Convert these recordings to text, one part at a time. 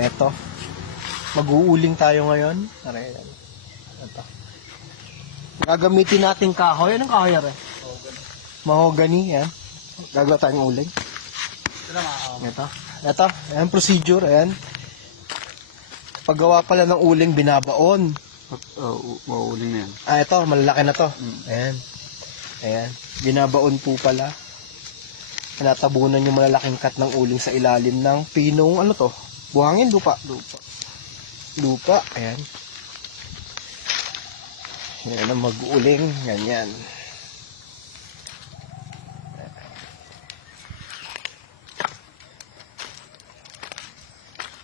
Eto. Mag-uuling tayo ngayon. Eto. Gagamitin natin kahoy. Anong kahoy yan? Mahogany. Yan. Gagawa tayong uling. Ito. Ayan, procedure. Ayan. Paggawa pala ng uling, binabaon. Mauuling na yan. Ito. Malalaki na to. Ayan. Ayan. Binabaon po pala. Natabunan yung malalaking cut ng uling sa ilalim ng pinong, ano to? Buhangin, lupa. Lupa. Ayan. Ayan ang mag-uling. Ganyan.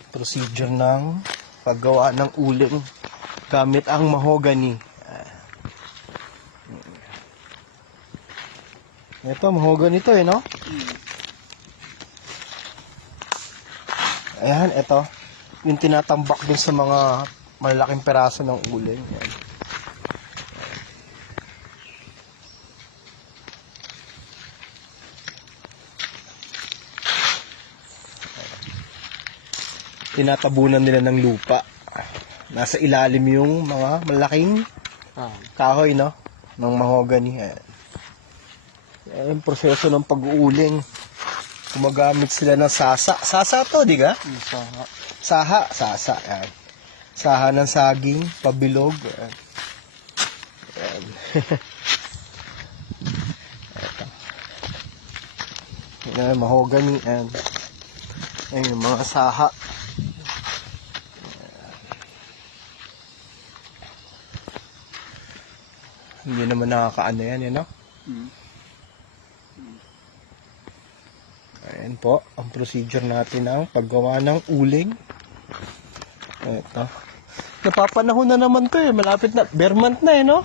Procedure ng paggawa ng uling gamit ang mahogany. Ito, mahogany to no? Ayan, ito. Yung tinatambak dun sa mga malalaking peraso ng uling. Ayan. Tinatabunan nila ng lupa. Nasa ilalim yung mga malaking kahoy, no? Ng mahogany. Ayan. Yung proseso ng pag-uuling. Gumagamit sila ng sasa. Sasa to, di ka? Sasa. Ayan. Saha ng saging, pabilog. Ayan. Ayan. Ayan, mahogany. Ayan. Ayan yung mga saha. Hindi naman nakakaano yan, no? Ayan po, ang procedure natin ng paggawa ng uling. Ito. Napapanahon na naman to malapit na. Bare month na no?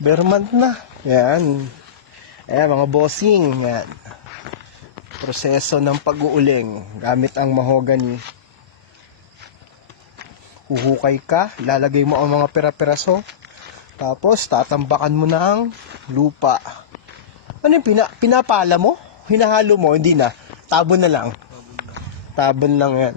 Bare month na. Ayan. Ayan mga bossing. Ayan. Proseso ng pag-uuling gamit ang mahogany. Huhukay ka, lalagay mo ang mga pera-peraso. Tapos tatambakan mo ng lupa. Ano yung pinapala mo? Hinahalo mo? Hindi na. Tabon na lang. Tabon lang yan